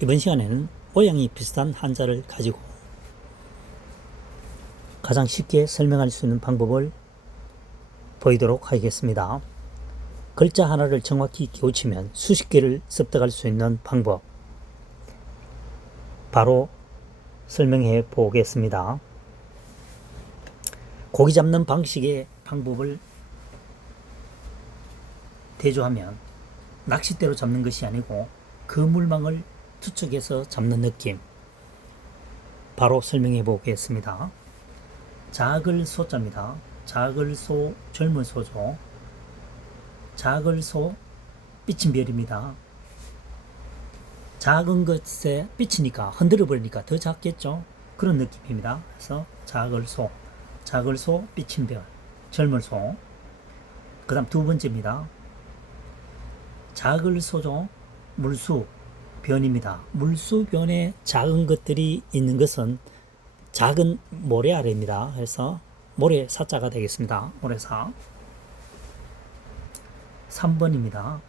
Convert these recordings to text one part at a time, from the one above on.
이번 시간에는 모양이 비슷한 한자를 가지고 가장 쉽게 설명할 수 있는 방법을 보이도록 하겠습니다. 글자 하나를 정확히 기우치면 수십 개를 습득할 수 있는 방법 바로 설명해 보겠습니다. 고기 잡는 방식의 방법을 대조하면 낚싯대로 잡는 것이 아니고 그 물망을 투척해서 잡는 느낌 바로 설명해 보겠습니다. 작을 소자입니다. 작을 소 젊은 소죠. 작을 소 삐친 별입니다. 작은 것에 삐치니까 흔들어 버리니까 더 작겠죠. 그런 느낌입니다. 그래서 작을 소, 작을 소 삐친 별, 젊은 소. 그다음 두 번째입니다. 작을 소죠. 물수 변입니다. 물수 변에 작은 것들이 있는 것은 작은 모래 아래입니다. 그래서 모래 사자가 되겠습니다. 모래사. 3번입니다.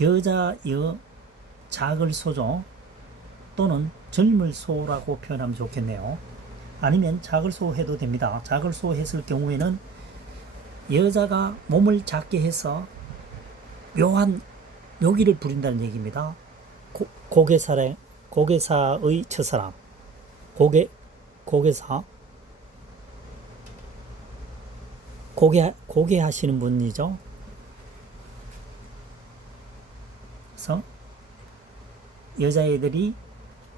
여자 여 작을 소죠. 또는 젊을 소라고 표현하면 좋겠네요. 아니면 작을 소 해도 됩니다. 작을 소 했을 경우에는 여자가 몸을 작게 해서 묘한 묘기를 부린다는 얘기입니다. 고, 고개사의 고개사의 첫사랑 고개 고개사 고개 고개 하시는 분이죠. 그래서 여자애들이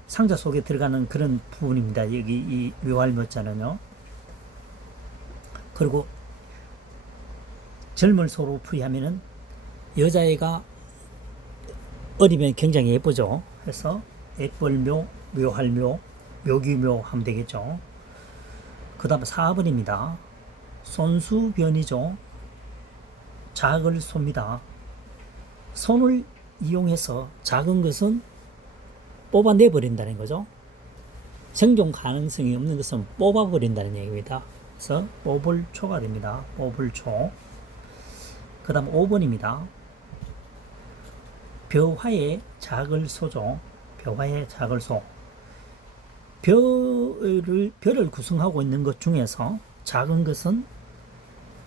상자 속에 들어가는 그런 부분입니다. 여기 이 묘할 묘자는요. 그리고 젊을 소로 풀이하면은 여자애가 어리면 굉장히 예쁘죠. 그래서 예쁠묘, 묘할묘, 묘기묘 하면 되겠죠. 그 다음 4번입니다. 손수변이죠. 작을 쏩니다. 손을 이용해서 작은 것은 뽑아내 버린다는 거죠. 생존 가능성이 없는 것은 뽑아 버린다는 얘기입니다. 그래서 뽑을 초가 됩니다. 뽑을 초. 그 다음 5번입니다. 벼화의 소죠. 벼화의 작을 소. 벼를, 벼를 구성하고 있는 것 중에서 작은 것은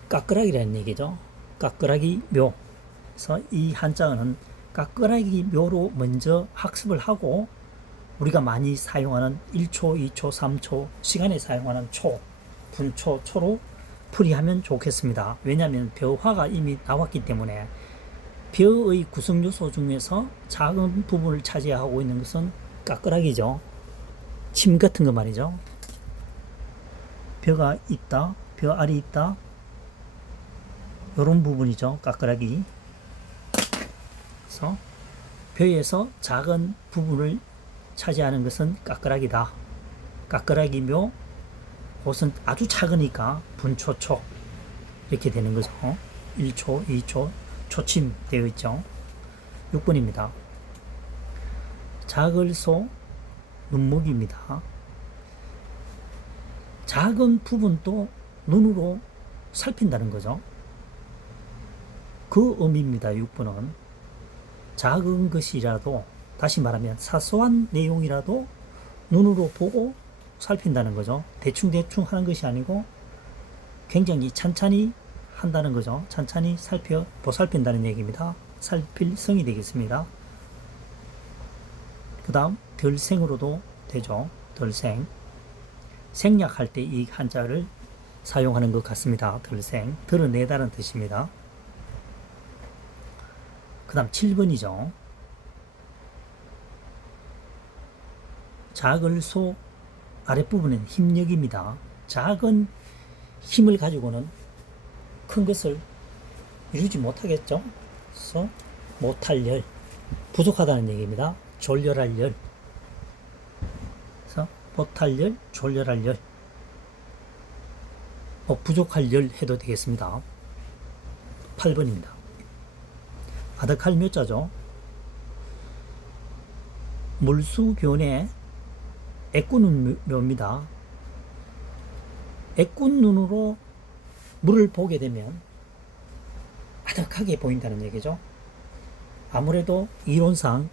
까끄라기라는 얘기죠. 까끄라기 묘. 그래서 이 한자어는 까끄라기 묘로 먼저 학습을 하고 우리가 많이 사용하는 1초, 2초, 3초 시간에 사용하는 초, 분초, 초로 풀이하면 좋겠습니다. 왜냐하면 벼화가 이미 나왔기 때문에 벼의 구성 요소 중에서 작은 부분을 차지하고 있는 것은 까끄라기죠. 침 같은 거 말이죠. 벼가 있다, 벼 알이 있다. 이런 부분이죠. 까끄라기. 그래서 벼에서 작은 부분을 차지하는 것은 까끄라기다. 까끄라기며 곳은 아주 작으니까 분초초 이렇게 되는 거죠. 1초, 2초 초침 되어 있죠. 6번입니다. 작을 소 눈목입니다. 작은 부분도 눈으로 살핀다는 거죠. 그 의미입니다. 6번은 작은 것이라도 다시 말하면 사소한 내용이라도 눈으로 보고 살핀다는 거죠. 대충대충 하는 것이 아니고 굉장히 찬찬히 한다는 거죠. 찬찬히 살펴 보살핀다는 얘기입니다. 살필 성이 되겠습니다. 그 다음 덜생으로도 되죠. 덜생. 생략할 때 이 한자를 사용하는 것 같습니다. 덜생. 드러내다는 뜻입니다. 그 다음 7번이죠. 작을 소 아랫부분은 힘력입니다. 작은 힘을 가지고는 큰 것을 이루지 못하겠죠. 그래서 못할 열, 부족하다는 얘기입니다. 졸렬할 열. 그래서 못할 열, 졸렬할 열. 뭐 부족할 열 해도 되겠습니다. 8번입니다. 아득할 묘자죠. 물수변에 애꾸는 묘입니다. 애꾼 눈으로 물을 보게 되면 아득하게 보인다는 얘기죠. 아무래도 이론상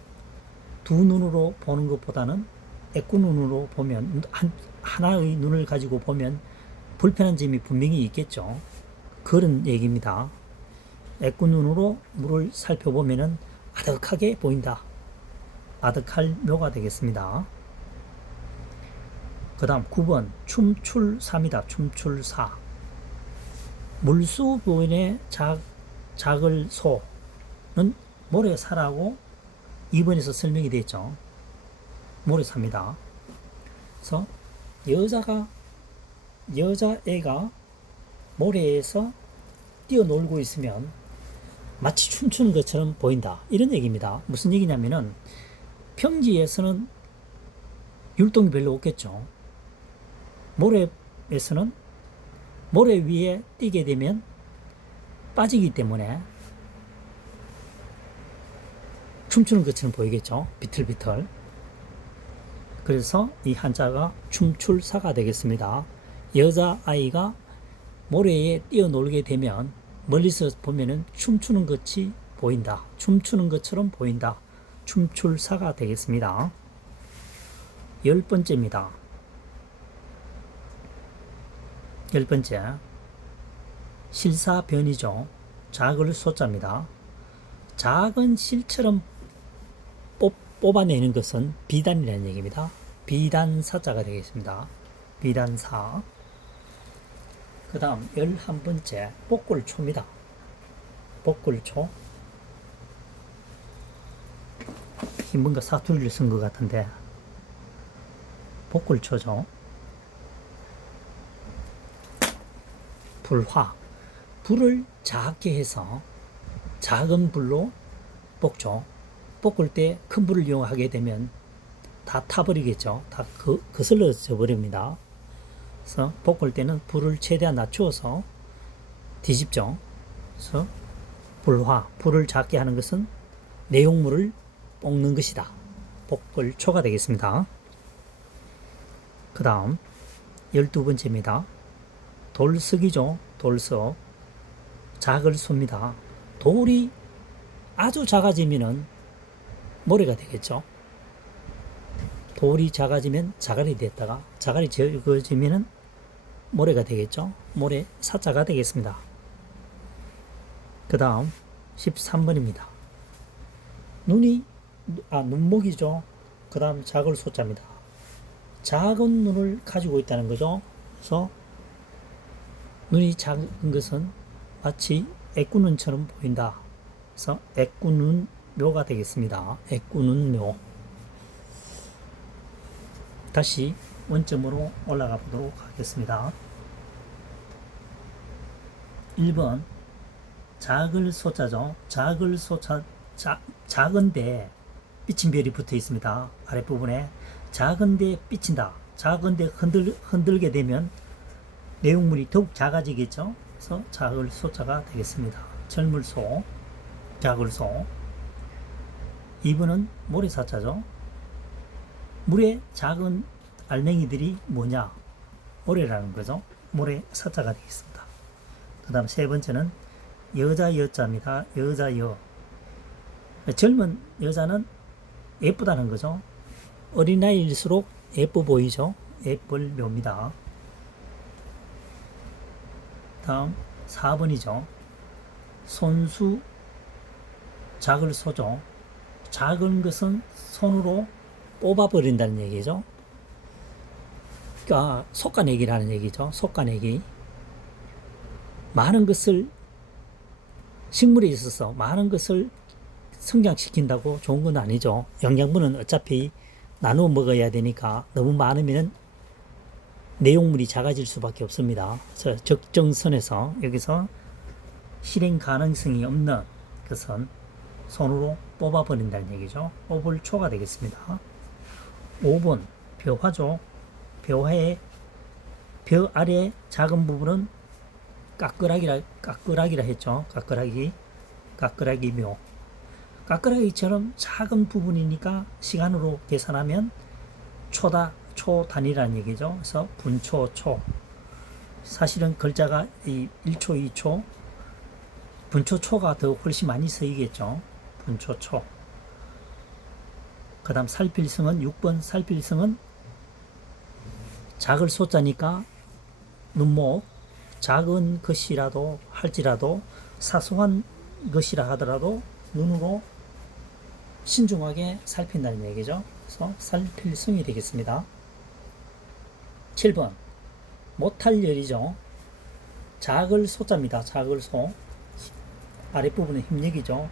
두 눈으로 보는 것보다는 애꾸 눈으로 보면 한, 하나의 눈을 가지고 보면 불편한 점이 분명히 있겠죠. 그런 얘기입니다. 애꾸 눈으로 물을 살펴보면은 아득하게 보인다. 아득할 묘가 되겠습니다. 그 다음 9번 춤출사입니다. 춤출사 물수 부인의 작, 작을 소는 모래사라고 2번에서 설명이 되어 있죠. 모래사입니다. 그래서 여자가 여자애가 모래에서 뛰어놀고 있으면 마치 춤추는 것처럼 보인다. 이런 얘기입니다. 무슨 얘기냐면은 평지에서는 율동이 별로 없겠죠. 모래에서는 모래 위에 뛰게 되면 빠지기 때문에 춤추는 것처럼 보이겠죠. 비틀비틀. 그래서 이 한자가 춤출사가 되겠습니다. 여자아이가 모래에 뛰어놀게 되면 멀리서 보면은 춤추는 것이 보인다. 춤추는 것처럼 보인다. 춤출사가 되겠습니다. 열 번째입니다. 열 번째. 실사변이죠. 작을 소자입니다. 작은 실처럼 뽑, 뽑아내는 것은 비단이라는 얘기입니다. 비단사자가 되겠습니다. 비단사. 그 다음 열한 번째 복골초입니다. 복골초. 이 뭔가 사투리를 쓴 것 같은데 복골초죠. 불화. 불을 작게 해서 작은 불로 볶죠. 볶을 때 큰 불을 이용하게 되면 다 타버리겠죠. 다 그, 거슬러져 버립니다. 그래서 볶을 때는 불을 최대한 낮추어서 뒤집죠. 그래서 불화, 불을 작게 하는 것은 내용물을 볶는 것이다. 볶을 초가 되겠습니다. 그 다음 열두 번째입니다. 돌석이죠. 돌석. 작을 쏩니다. 돌이 아주 작아지면은 모래가 되겠죠. 돌이 작아지면 자갈이 됐다가 자갈이 적어지면은 모래가 되겠죠. 모래 사자가 되겠습니다. 그 다음 13번입니다. 눈이 아 눈목이죠. 그 다음 작을 소자입니다. 작은 눈을 가지고 있다는 거죠. 그래서 눈이 작은 것은 마치 애꾸눈처럼 보인다. 그래서 애꾸눈 묘가 되겠습니다. 애꾸눈 묘. 다시 원점으로 올라가 보도록 하겠습니다. 1번 작을 소자죠. 작을 소자 자, 작은데 삐친 별이 붙어 있습니다. 아랫부분에 작은데 삐친다. 작은데 흔들, 흔들게 되면 내용물이 더욱 작아지겠죠. 그래서 작을 소자가 되겠습니다. 철물소, 작을소. 2번은 모래사자죠. 물에 작은 알맹이들이 뭐냐? 모래라는 거죠. 모래 사자가 되겠습니다. 그 다음 세 번째는 여자 여자입니다. 여자 여. 젊은 여자는 예쁘다는 거죠. 어린아이일수록 예뻐 보이죠. 예쁠 묘입니다. 다음 4번이죠. 손수 작을 소죠. 작은 것은 손으로 뽑아버린다는 얘기죠. 그러니까 속가내기라는 얘기죠. 속가내기. 많은 것을 식물에 있어서 많은 것을 성장시킨다고 좋은 건 아니죠. 영양분은 어차피 나누어 먹어야 되니까 너무 많으면 내용물이 작아질 수밖에 없습니다. 그래서 적정선에서 여기서 실행 가능성이 없는 것은 손으로 뽑아버린다는 얘기죠. 뽑을 초가 되겠습니다. 5번 벼화죠. 벼화의 벼 아래 작은 부분은 까끄라기라 까끄라기라 했죠. 까끄라기 까끄라기 묘. 까끄라기처럼 작은 부분이니까 시간으로 계산하면 초다 초 단위라는 얘기죠. 그래서 분초 초. 사실은 글자가 이 1초, 2초, 분초 초가 더 훨씬 많이 쓰이겠죠. 분초 초. 그그 다음 살필성은 6번 살필성은 작을 소자니까 눈목 작은 것이라도 할지라도 사소한 것이라 하더라도 눈으로 신중하게 살핀다는 얘기죠. 그래서 살필성이 되겠습니다. 7번 못할 열이죠. 작을 소자입니다. 작을 소 아랫부분에 힘력이죠.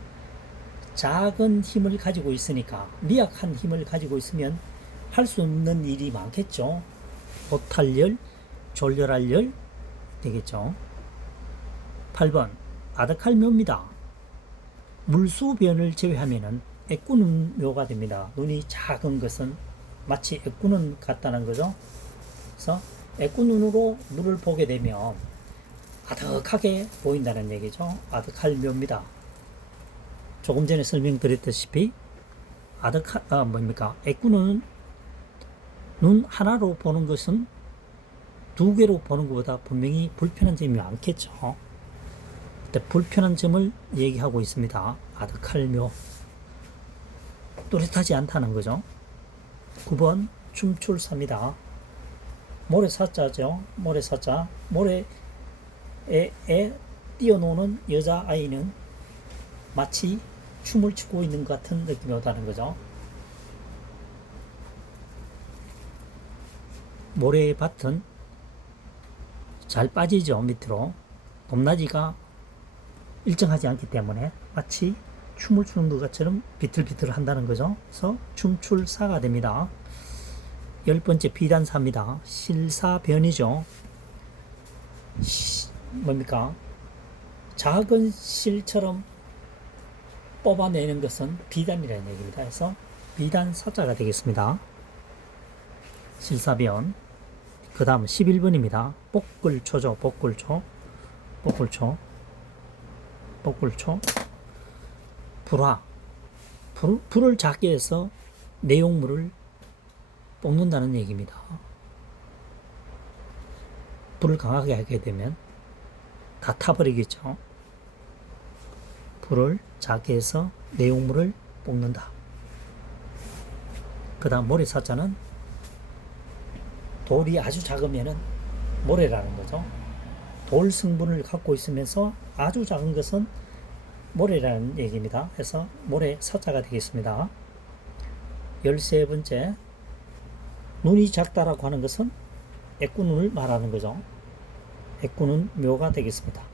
작은 힘을 가지고 있으니까 미약한 힘을 가지고 있으면 할 수 없는 일이 많겠죠. 못할 열, 졸렬할 열 되겠죠. 8번 아득할 묘입니다. 물수변을 제외하면은 애꾸는 묘가 됩니다. 눈이 작은 것은 마치 애꾸는 같다는 거죠. 그래서 애꾸 눈으로 물을 보게 되면 아득하게 보인다는 얘기죠. 아득할 묘입니다. 조금 전에 설명드렸다시피 아득하 아 뭡니까 애꾸는 눈 하나로 보는 것은 두 개로 보는 것보다 분명히 불편한 점이 많겠죠. 그때 불편한 점을 얘기하고 있습니다. 아득할 묘 또렷하지 않다는 거죠. 9번 춤출사입니다. 모래사자죠. 모래사자 모래에 에 뛰어노는 여자아이는 마치 춤을 추고 있는 것 같은 느낌이 오다는 거죠. 모래의 밭은 잘 빠지죠, 밑으로. 높낮이가 일정하지 않기 때문에 마치 춤을 추는 것처럼 비틀비틀 한다는 거죠. 그래서 춤출사가 됩니다. 열 번째 비단사입니다. 실사변이죠. 시- 뭡니까? 작은 실처럼 뽑아내는 것은 비단이라는 얘기입니다. 그래서 비단 사자가 되겠습니다. 실사변. 그 다음 11번입니다. 복글초죠. 복글초. 복글초. 복글초. 불화. 불, 불을 작게 해서 내용물을 뽑는다는 얘기입니다. 불을 강하게 하게 되면 다 타버리겠죠. 불을 작게 해서 내용물을 뽑는다. 그 다음 모래사자는 돌이 아주 작으면은 모래라는 거죠. 돌 성분을 갖고 있으면서 아주 작은 것은 모래라는 얘기입니다. 그래서 모래 사자가 되겠습니다. 열세 번째 눈이 작다라고 하는 것은 애꾸눈을 말하는 거죠. 애꾸는 묘가 되겠습니다.